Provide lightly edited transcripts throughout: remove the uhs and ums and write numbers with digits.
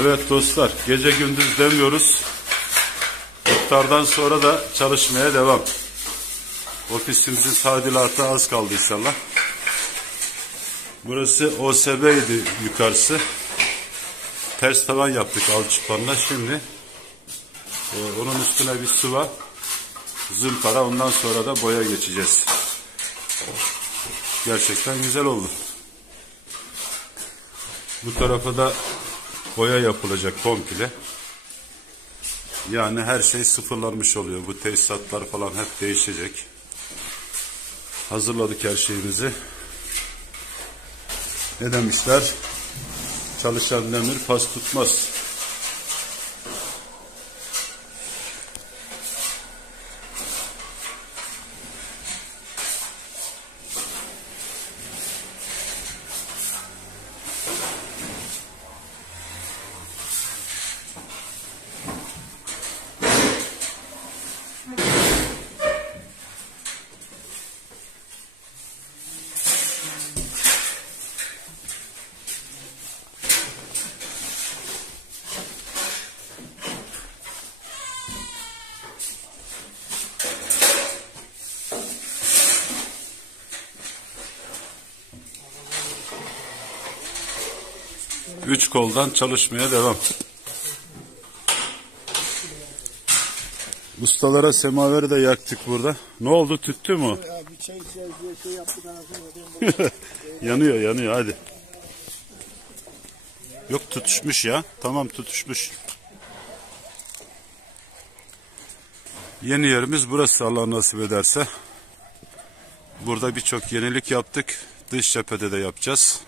Evet dostlar, gece gündüz demiyoruz. İftardan sonra da çalışmaya devam. Ofisimizin tadilatı az kaldı inşallah. Burası OSB'ydi yukarısı. Ters tavan yaptık alçıpanla. Şimdi onun üstüne bir sıva, zımpara, ondan sonra da boya geçeceğiz. Gerçekten güzel oldu. Bu tarafa da boya yapılacak komple. Yani her şey sıfırlanmış oluyor. Bu tesisatlar falan hep değişecek. Hazırladık her şeyimizi. Ne demişler? Çalışan demir pas tutmaz. Üç koldan çalışmaya devam. Ustalara semaveri de yaktık burada. Ne oldu, tüttü mü? Bir çay içeceğiz diye şey yaptık anasını. yanıyor hadi. Yok, tutuşmuş ya. Tamam, tutuşmuş. Yeni yerimiz burası, Allah nasip ederse. Burada birçok yenilik yaptık. Dış cephede de yapacağız.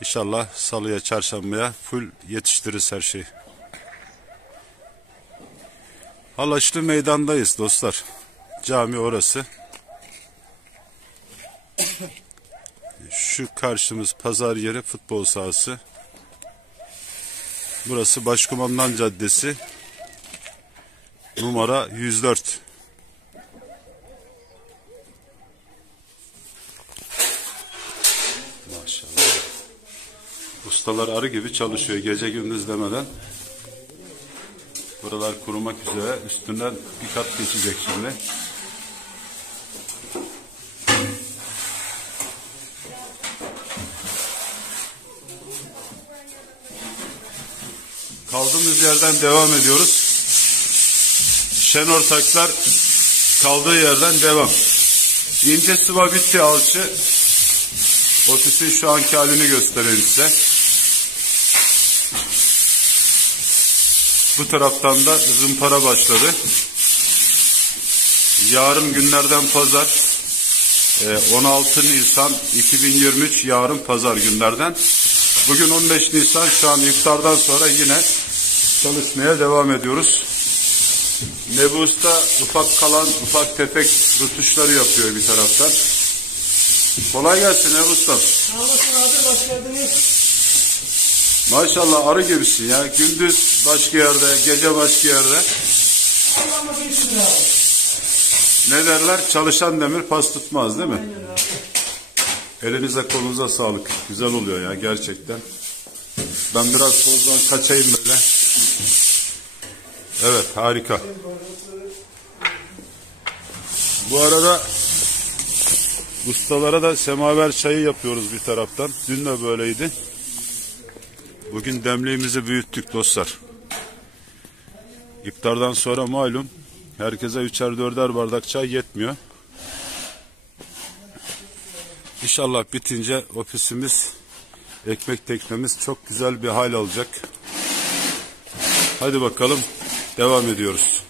İnşallah salıya, çarşambaya full yetiştiririz her şeyi. Halaçlı meydandayız dostlar. Cami orası. Şu karşımız pazar yeri, futbol sahası. Burası Başkumandan Caddesi. Numara 104. Maşallah. Ustalar arı gibi çalışıyor gece gündüz demeden. Buralar kurumak üzere. Üstünden bir kat geçecek şimdi. Kaldığımız yerden devam ediyoruz. Şen ortaklar kaldığı yerden devam. İnce sıva bitti, alçı. Ofisin şu anki halini göstereyim size. Bu taraftan da zımpara başladı. Yarın günlerden pazar. 16 Nisan 2023 yarın pazar günlerden. Bugün 15 Nisan, şu an iftardan sonra yine çalışmaya devam ediyoruz. Nebi Usta ufak kalan ufak tefek rötuşları yapıyor bir taraftan. Kolay gelsin Nebi Usta. Sağ olasın abi, hoş geldiniz. Maşallah arı gibisin ya. Gündüz başka yerde, gece başka yerde. Allah'ıma geçsin abi. Ne derler? Çalışan demir pas tutmaz değil mi? Aynen abi. Elinize kolunuza sağlık. Güzel oluyor ya gerçekten. Ben biraz tozdan kaçayım böyle. Evet, harika. Bu arada ustalara da semaver çayı yapıyoruz bir taraftan. Dün de böyleydi. Bugün demliğimizi büyüttük dostlar. İftardan sonra malum herkese 3'er 4'er bardak çay yetmiyor. İnşallah bitince ofisimiz, ekmek teknemiz çok güzel bir hal alacak. Hadi bakalım, devam ediyoruz.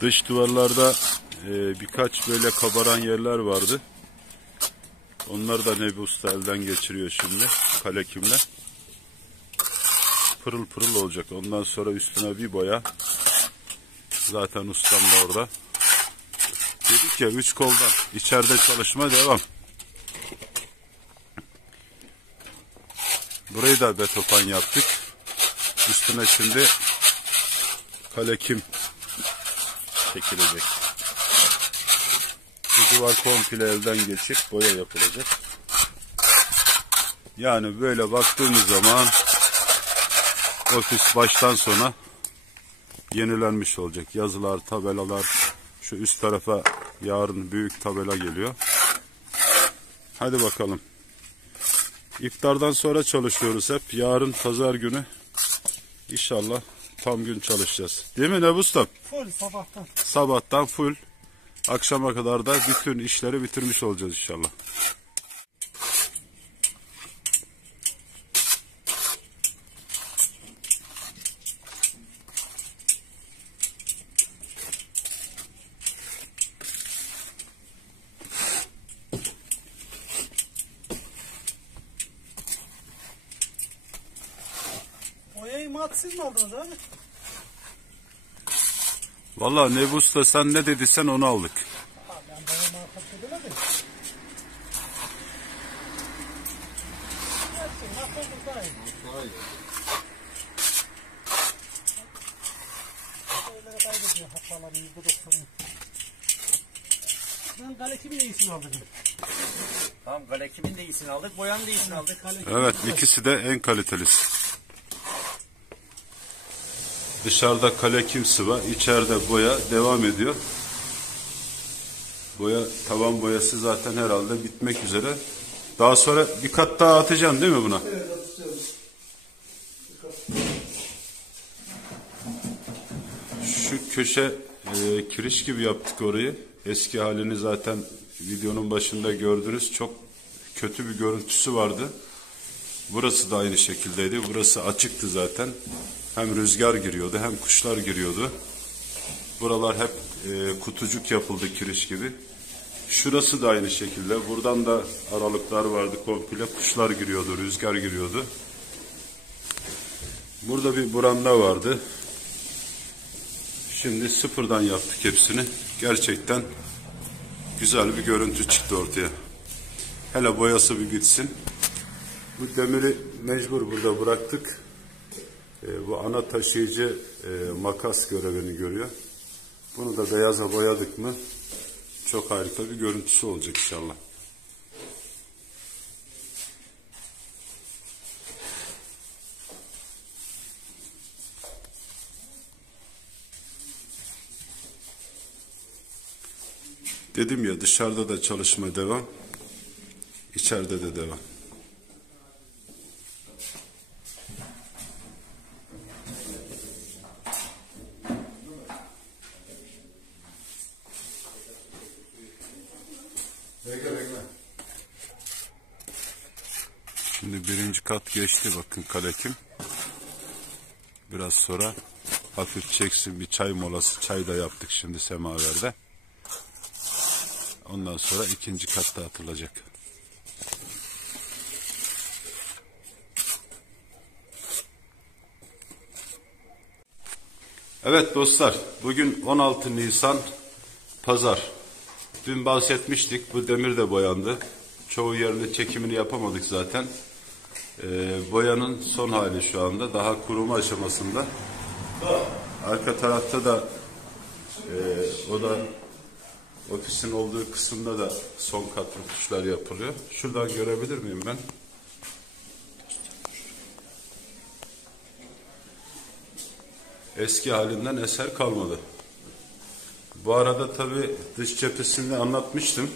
Dış duvarlarda birkaç böyle kabaran yerler vardı. Onları da Nebi Usta elden geçiriyor şimdi kalekimle. Pırıl pırıl olacak. Ondan sonra üstüne bir boya. Zaten ustam da orada. Dedik ya, 3 koldan. İçeride çalışma devam. Burayı da betopan yaptık. Üstüne şimdi kalekim çekilecek. Bu duvar komple elden geçip boya yapılacak. Yani böyle baktığımız zaman ofis baştan sona yenilenmiş olacak. Yazılar, tabelalar, şu üst tarafa yarın büyük tabela geliyor. Hadi bakalım. İftardan sonra çalışıyoruz hep. Yarın pazar günü İnşallah tam gün çalışacağız. Değil mi Nebi Ustam? Full sabahtan. Sabahtan full. Akşama kadar da bütün işleri bitirmiş olacağız inşallah. Boyayı mat siz mi aldınız abi? Vallahi Nebi Usta sen ne dediysen onu aldık. Abi ben boya markası edemedim. Gerçi mat olur daha iyi. Boyalara kaybediyor hataların %90'ını. Ben Galekim'in de iyisini aldım. Tamam, Galekim'in de iyisini aldık, boyanın da iyisini aldık. Evet, ikisi de en kalitelisi. Dışarıda Kalekim sıva, içeride boya devam ediyor. Boya, tavan boyası zaten herhalde bitmek üzere. Daha sonra bir kat daha atacaksın değil mi buna? Evet, atacağız. Şu köşe kiriş gibi yaptık orayı. Eski halini zaten videonun başında gördünüz. Çok kötü bir görüntüsü vardı. Burası da aynı şekildeydi. Burası açıktı zaten. Hem rüzgar giriyordu hem kuşlar giriyordu. Buralar hep kutucuk yapıldı kiriş gibi. Şurası da aynı şekilde. Buradan da aralıklar vardı komple. Kuşlar giriyordu, rüzgar giriyordu. Burada bir branda vardı. Şimdi sıfırdan yaptık hepsini. Gerçekten güzel bir görüntü çıktı ortaya. Hele boyası bir bitsin. Bu demiri mecbur burada bıraktık. Bu ana taşıyıcı makas görevini görüyor. Bunu da beyaza boyadık mı çok harika bir görüntüsü olacak inşallah. Dedim ya, dışarıda da çalışma devam, içeride de devam. Şimdi birinci kat geçti, bakın Kalekim. Biraz sonra hafif çeksin, bir çay molası, çay da yaptık şimdi semaverde. Ondan sonra ikinci katta atılacak. Evet dostlar, bugün 16 Nisan Pazar. Dün bahsetmiştik, bu demir de boyandı. Çoğu yerinde çekimini yapamadık zaten. Boyanın son hali şu anda, daha kuruma aşamasında. Arka tarafta da o da ofisin olduğu kısımda da son kat rötuşlar yapılıyor. Şuradan görebilir miyim ben? Eski halinden eser kalmadı. Bu arada tabii dış cephesini anlatmıştım.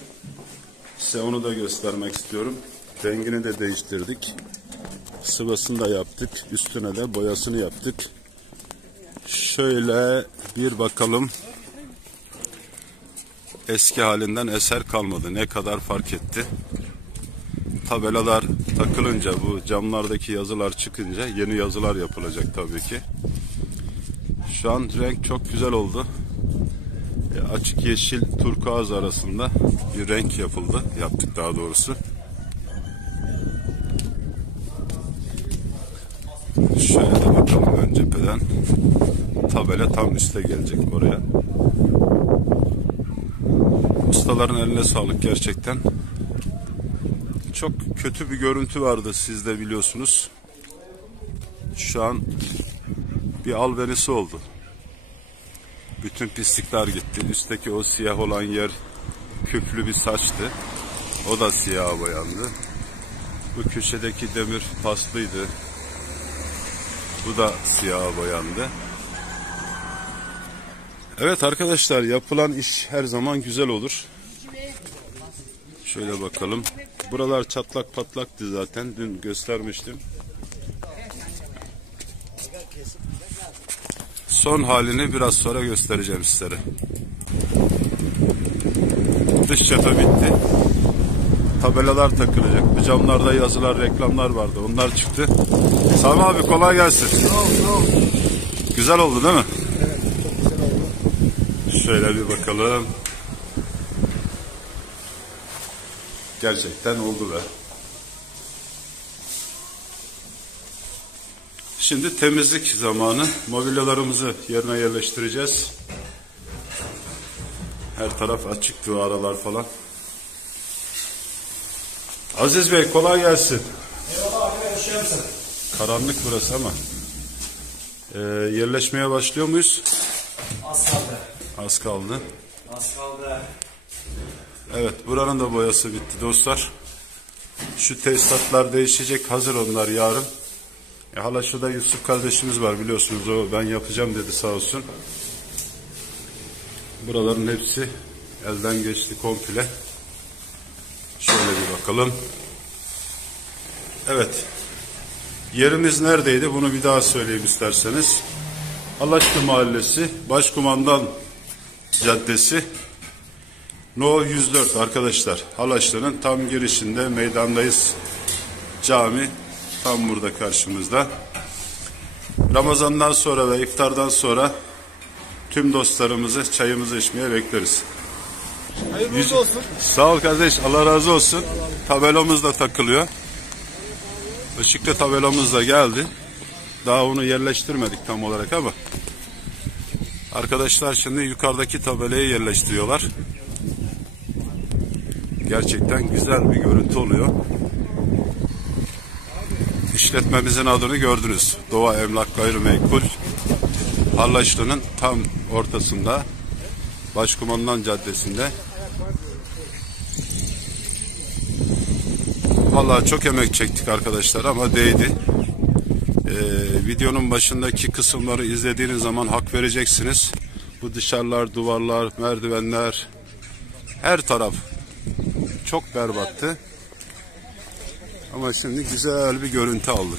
Size onu da göstermek istiyorum. Rengini de değiştirdik. Sıvasını da yaptık. Üstüne de boyasını yaptık. Şöyle bir bakalım. Eski halinden eser kalmadı. Ne kadar fark etti. Tabelalar takılınca, bu camlardaki yazılar çıkınca yeni yazılar yapılacak tabii ki. Şu an renk çok güzel oldu. Açık yeşil turkuaz arasında bir renk yaptık daha doğrusu. Şöyle de bakalım ön cepheden. Tabela tam üste gelecek oraya. Ustaların eline sağlık gerçekten. Çok kötü bir görüntü vardı, siz de biliyorsunuz. Şu an bir alverisi oldu. Bütün pislikler gitti. Üstteki o siyah olan yer küflü bir saçtı. O da siyah boyandı. Bu köşedeki demir paslıydı. Bu da siyah boyandı. Evet arkadaşlar, yapılan iş her zaman güzel olur. Şöyle bakalım. Buralar çatlak patlaktı zaten. Dün göstermiştim. Son halini biraz sonra göstereceğim sizlere. Dış cephe bitti. Tabelalar takılacak. Bu camlarda yazılar, reklamlar vardı. Onlar çıktı. Sami abi kolay gelsin. Sağ ol. Güzel oldu değil mi? Evet, çok güzel oldu. Şöyle bir bakalım. Gerçekten oldu be. Şimdi temizlik zamanı. Mobilyalarımızı yerine yerleştireceğiz. Her taraf açık, aralar falan. Aziz Bey kolay gelsin. Eyvallah abi, hoş geldin. Karanlık burası ama. Yerleşmeye başlıyor muyuz? Az kaldı. Az kaldı. Az kaldı. Evet, buranın da boyası bitti dostlar. Şu tesisatlar değişecek, hazır onlar yarın. Hala şurada Yusuf kardeşimiz var, biliyorsunuz, o ben yapacağım dedi sağ olsun. Buraların hepsi elden geçti komple. Şöyle bir bakalım. Evet. Yerimiz neredeydi? Bunu bir daha söyleyeyim isterseniz. Halaşlı Mahallesi, Başkumandan Caddesi, No 104 arkadaşlar. Halaşlı'nın tam girişinde meydandayız. Cami tam burada karşımızda. Ramazan'dan sonra ve iftardan sonra tüm dostlarımızı çayımızı içmeye bekleriz. Hayırlı olsun. Sağ ol kardeş, Allah razı olsun. Tabelamız da takılıyor. Işıklı tabelamız da geldi. Daha onu yerleştirmedik tam olarak ama arkadaşlar şimdi yukarıdaki tabelayı yerleştiriyorlar. Gerçekten güzel bir görüntü oluyor. İşletmemizin adını gördünüz. Doğa Emlak Gayrimenkul. Halaşlı'nın tam ortasında, Başkumandan Caddesi'nde. Vallahi çok emek çektik arkadaşlar ama değdi. Videonun başındaki kısımları izlediğiniz zaman hak vereceksiniz. Bu dışarılar, duvarlar, merdivenler, her taraf çok berbattı. Ama şimdi güzel bir görüntü aldı.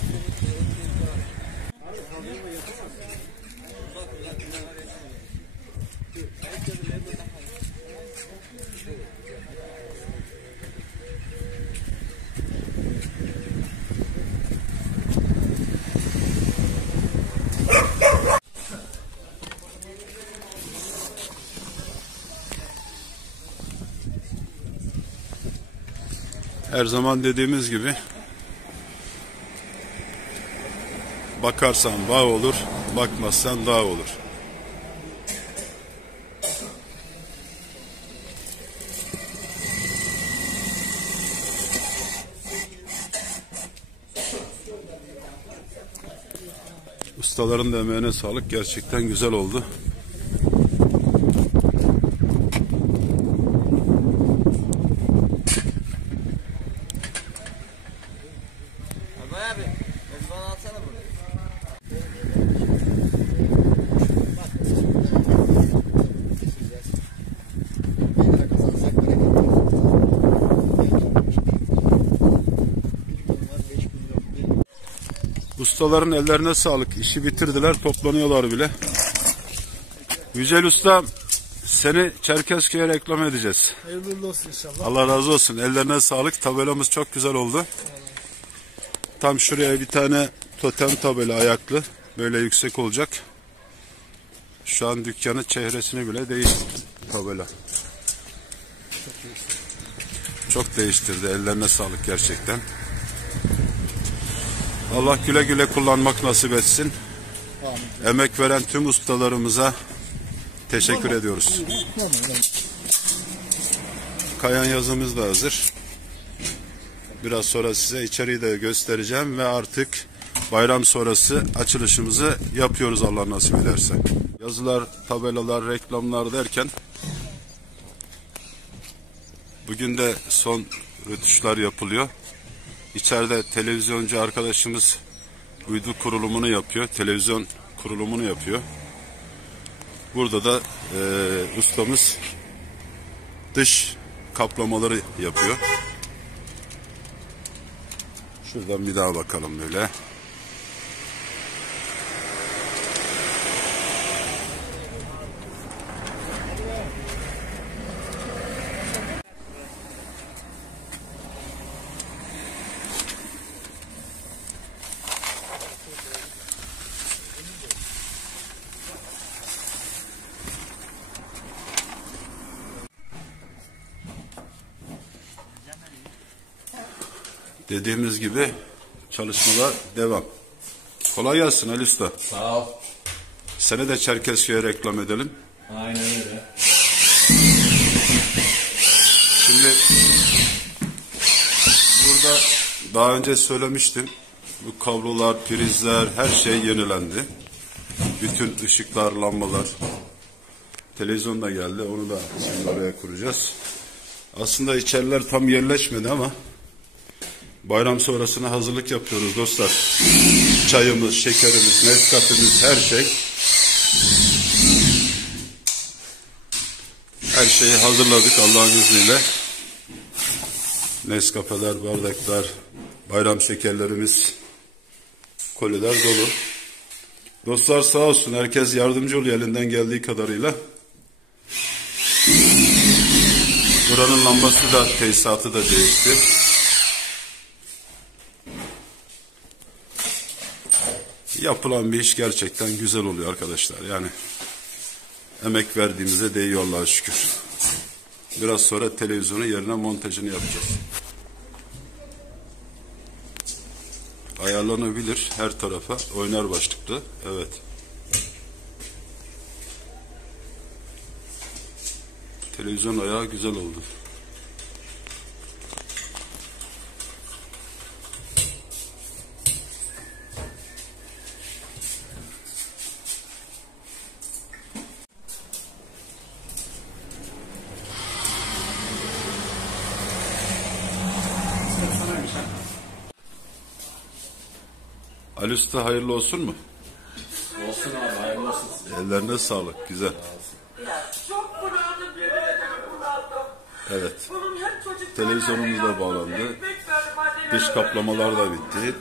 Her zaman dediğimiz gibi bakarsan bağ olur, bakmazsan dağ olur. Ustaların da emeğine sağlık, gerçekten güzel oldu. Abi, bana atsana bunu. Ustaların ellerine sağlık. İşi bitirdiler, toplanıyorlar bile. Yücel Usta, seni Çerkezköy'e reklam edeceğiz. Hayırlı olsun inşallah. Allah razı olsun. Ellerine sağlık. Tabelamız çok güzel oldu. Tam şuraya bir tane totem tabela ayaklı. Böyle yüksek olacak. Şu an dükkanın çehresini bile değiştirdi tabela. Çok değiştirdi. Ellerine sağlık gerçekten. Allah güle güle kullanmak nasip etsin. Emek veren tüm ustalarımıza teşekkür ediyoruz. Kayan yazımız da hazır. Biraz sonra size içeriği de göstereceğim ve artık bayram sonrası açılışımızı yapıyoruz Allah nasip ederse. Yazılar, tabelalar, reklamlar derken Bugün de son rötuşlar yapılıyor. İçeride televizyoncu arkadaşımız uydu kurulumunu yapıyor. Televizyon kurulumunu yapıyor. Burada da ustamız dış kaplamaları yapıyor. Şuradan bir daha bakalım böyle. Dediğimiz gibi çalışmalar devam. Kolay gelsin Ali Usta. Sağ ol. Seni de Çerkezköy'e reklam edelim. Aynen öyle. Şimdi burada daha önce söylemiştim. Bu kablolar, prizler, her şey yenilendi. Bütün ışıklar, lambalar. Televizyon da geldi. Onu da şimdi oraya kuracağız. Aslında içeriler tam yerleşmedi ama bayram sonrasına hazırlık yapıyoruz dostlar. Çayımız, şekerimiz, Nescafe'miz, her şey. Her şeyi hazırladık Allah'ın izniyle. Nescafe'ler, bardaklar, bayram şekerlerimiz, koliler dolu. Dostlar sağ olsun, herkes yardımcı oluyor elinden geldiği kadarıyla. Buranın lambası da, tesisatı da değişti. Yapılan bir iş gerçekten güzel oluyor arkadaşlar. Yani emek verdiğimize değiyor Allah'a şükür. Biraz sonra televizyonun yerine montajını yapacağız. Ayarlanabilir her tarafa. Oynar başlıklı. Evet. Televizyon ayağı güzel oldu. Ali Usta hayırlı olsun mu? Olsun abi, hayırlı olsun. Ellerine sağlık. Güzel. Çok bunaldım, yemin ederim bunaldım. Evet. Bunun hep çocuk Televizyonumuz da bağlandı. Dış kaplamalar da bitti.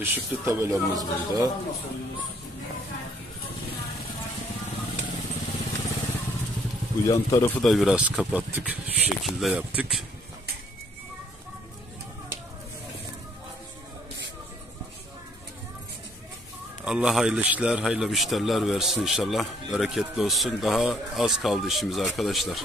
Işıklı tabelamız burada. Bu yan tarafı da biraz kapattık. Şu şekilde yaptık. Allah hayırlı işler, hayırlı müşteriler versin inşallah. Bereketli olsun. Daha az kaldı işimiz arkadaşlar.